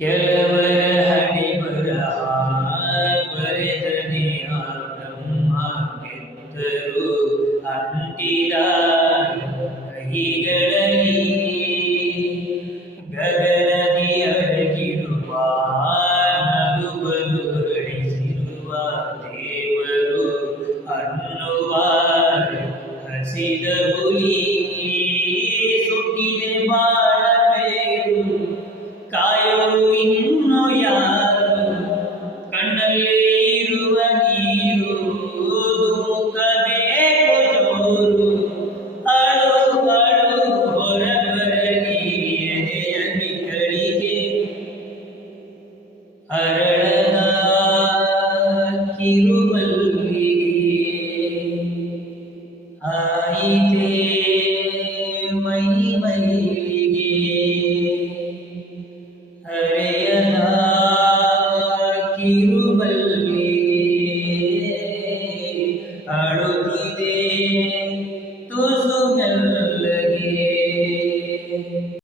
ಕೆಲವರ ಹಣೆ ಬರಹ ಬರೆದನೆಯ ಬ್ರಹ್ಮ ಗೆದ್ದರು ಅಂಟಿದ ಕಹಿಗಳಲ್ಲಿ ಗಗನದಿ ಅಡಗಿರುವ ನಗುವನ್ನು ಅಳಿಸಿರುವ ದೇವರು ಅನ್ನುವ ಹಸಿದ ಹುಲಿ ಸುಟ್ಟಿದೆ ಬಾಳಬೇಕು ಕಾಯಲು ಇನ್ನು ಯಾರು ಕಣ್ಣಲ್ಲೇ ಇರುವ ನೀರು ಧುಮುಕಬೇಕು ಜೋರು ಅಳು ಅಳು ಹೊರಬರಲಿ ಎದೆಯ ಬಿಕ್ಕಳಿಗೆ ಅರಳದ ಕಿರುಮಲ್ಲಿಗೆ ಆಯಿತೆ ಮೈ ಮೈಲಿಗೆ ಹರೆಯದ ಕಿರುಮಲ್ಲಿಗೆ ಅಳುತ್ತಿದೆ ತುಸು ಮೆಲ್ಲಗೆ.